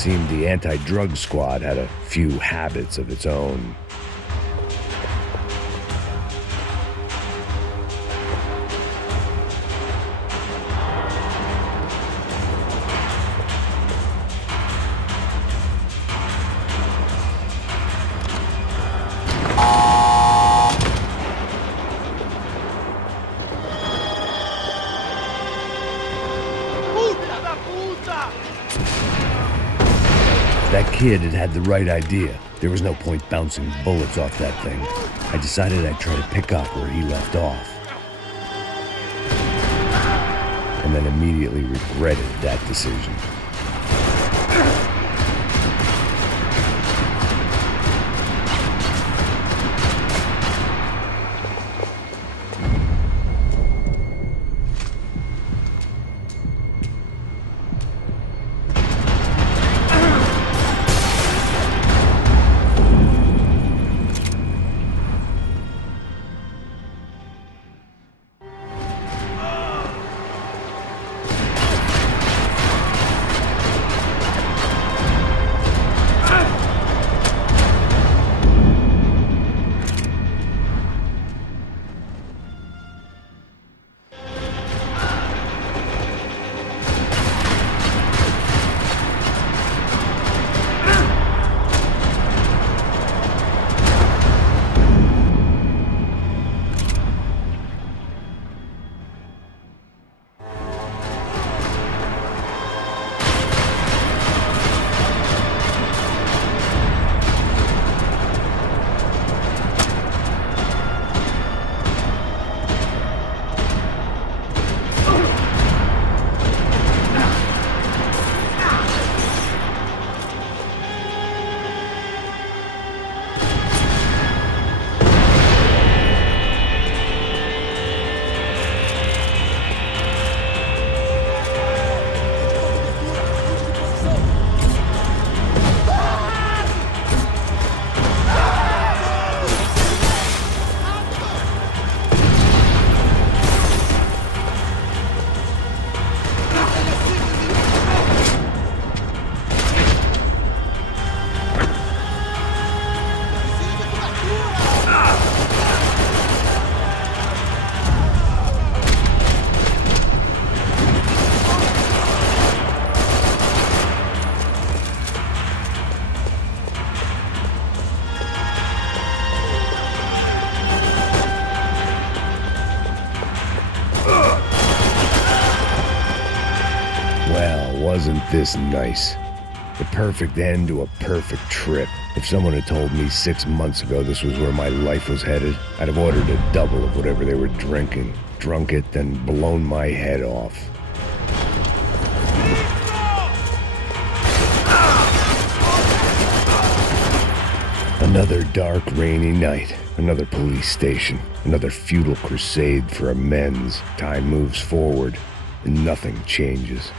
Seemed the anti-drug squad had a few habits of its own. That kid had the right idea. There was no point bouncing bullets off that thing. I decided I'd try to pick up where he left off. And then immediately regretted that decision. Wasn't this nice? The perfect end to a perfect trip. If someone had told me 6 months ago this was where my life was headed, I'd have ordered a double of whatever they were drinking, drunk it, then blown my head off. Another dark, rainy night. Another police station. Another futile crusade for amends. Time moves forward, and nothing changes.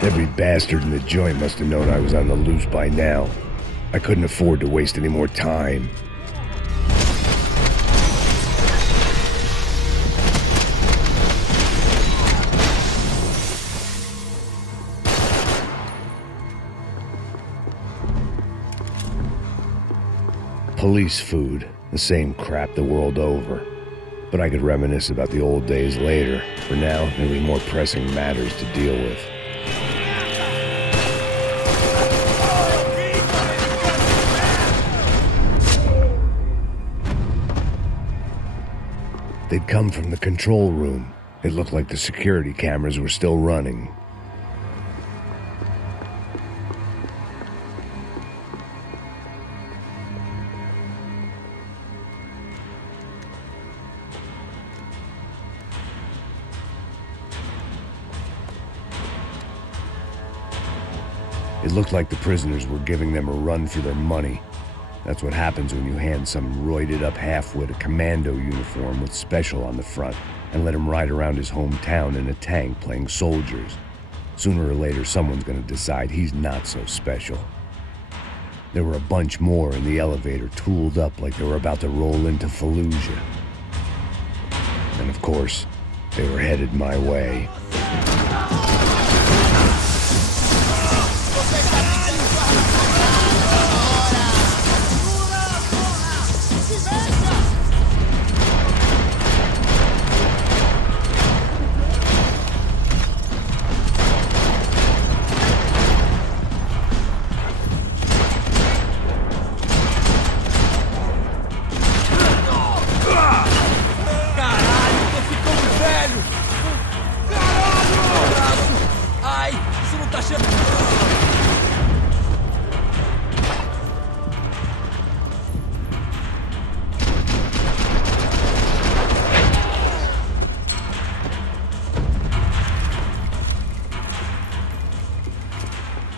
Every bastard in the joint must have known I was on the loose by now. I couldn't afford to waste any more time. Police food, the same crap the world over. But I could reminisce about the old days later. For now, there were more pressing matters to deal with. They'd come from the control room. It looked like the security cameras were still running. It looked like the prisoners were giving them a run for their money. That's what happens when you hand some roided-up halfwit a commando uniform with special on the front and let him ride around his hometown in a tank playing soldiers. Sooner or later, someone's gonna decide he's not so special. There were a bunch more in the elevator, tooled up like they were about to roll into Fallujah. And of course, they were headed my way.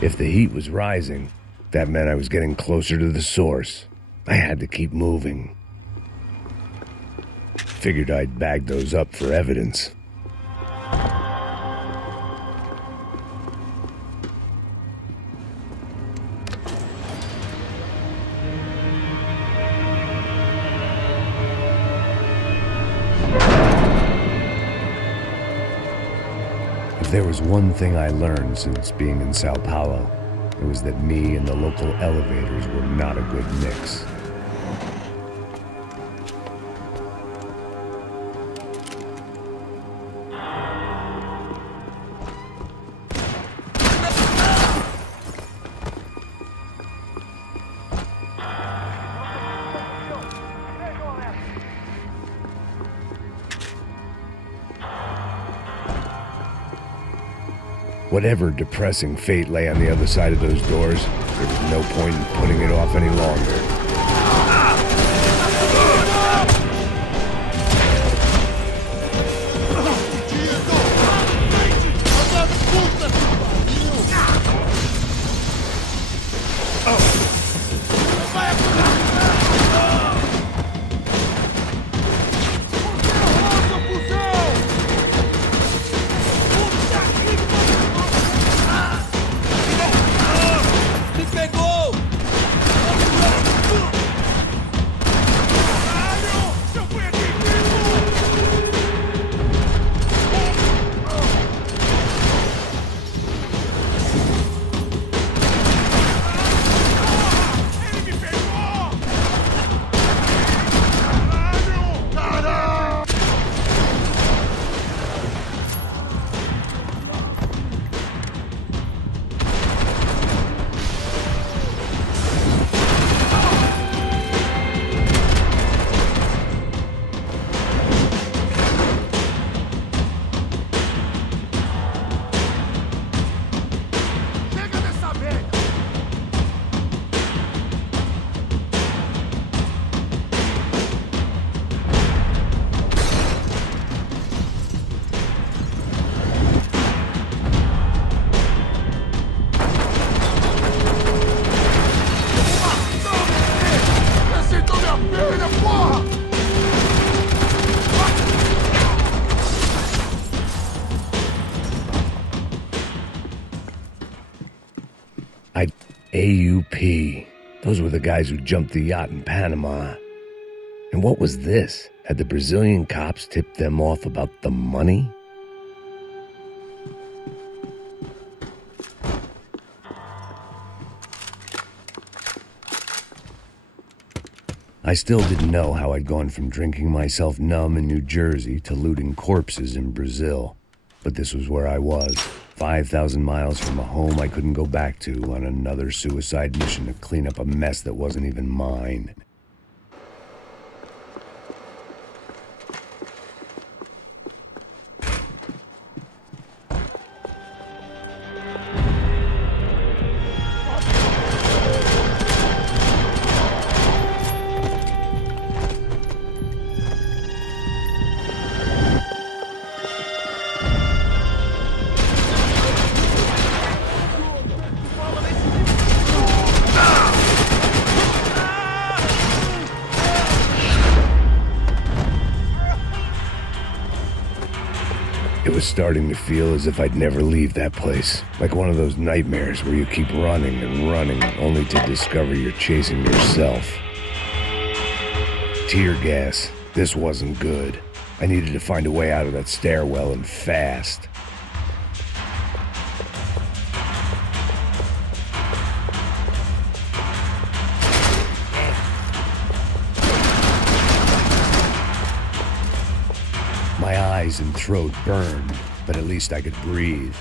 If the heat was rising, that meant I was getting closer to the source. I had to keep moving. Figured I'd bag those up for evidence. If there was one thing I learned since being in São Paulo, it was that me and the local elevators were not a good mix. Whatever depressing fate lay on the other side of those doors, there was no point in putting it off any longer. AUP. Those were the guys who jumped the yacht in Panama. And what was this? Had the Brazilian cops tipped them off about the money? I still didn't know how I'd gone from drinking myself numb in New Jersey to looting corpses in Brazil. But this was where I was, 5,000 miles from a home I couldn't go back to, on another suicide mission to clean up a mess that wasn't even mine. It was starting to feel as if I'd never leave that place. Like one of those nightmares where you keep running and running only to discover you're chasing yourself. Tear gas. This wasn't good. I needed to find a way out of that stairwell and fast. My eyes and throat burned, but at least I could breathe.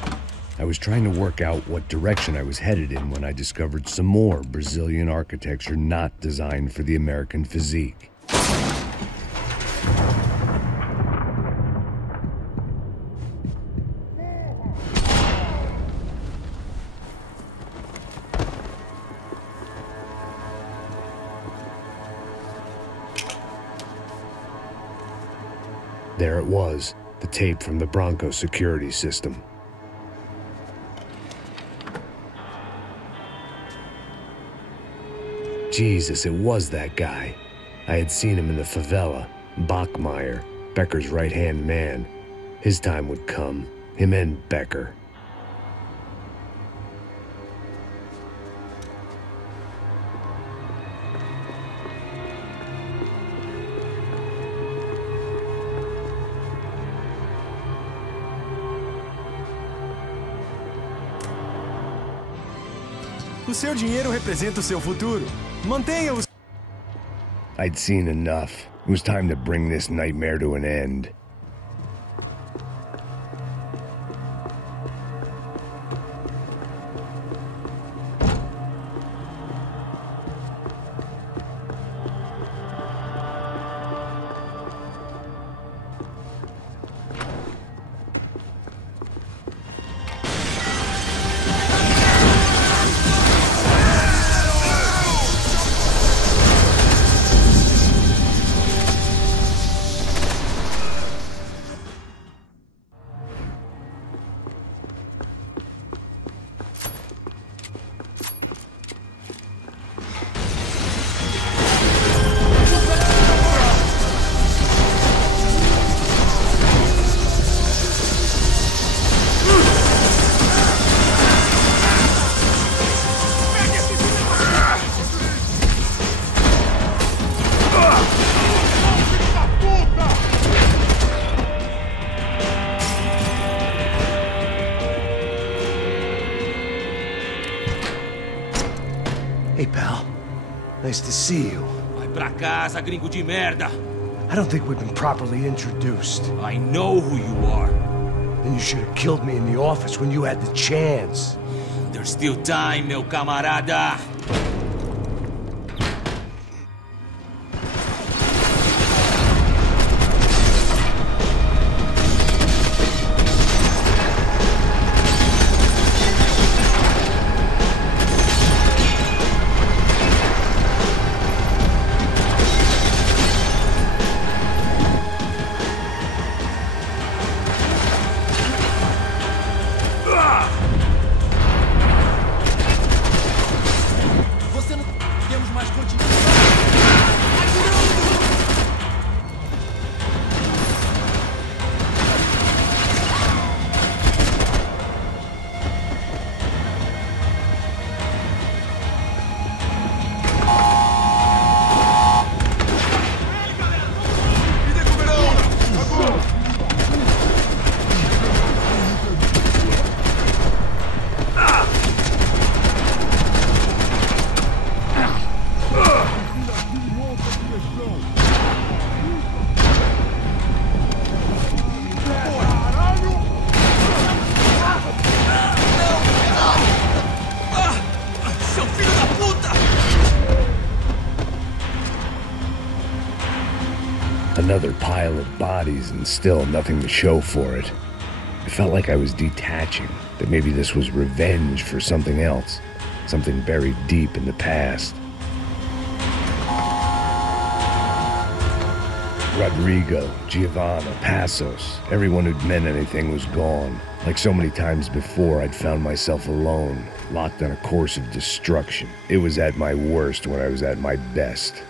I was trying to work out what direction I was headed in when I discovered some more Brazilian architecture not designed for the American physique. There it was, the tape from the Bronco security system. Jesus, it was that guy. I had seen him in the favela, Bachmeyer, Becker's right-hand man. His time would come, him and Becker. O seu dinheiro representa o seu futuro. Mantenha-o. I'd seen enough. It was time to bring this nightmare to an end. Hey, pal. Nice to see you. Vai pra casa, gringo de merda! I don't think we've been properly introduced. I know who you are. Then you should have killed me in the office when you had the chance. There's still time, meu camarada! Another pile of bodies and still nothing to show for it. I felt like I was detaching, that maybe this was revenge for something else, something buried deep in the past. Rodrigo, Giovanna, Passos, everyone who'd meant anything was gone. Like so many times before, I'd found myself alone, locked on a course of destruction. It was at my worst when I was at my best.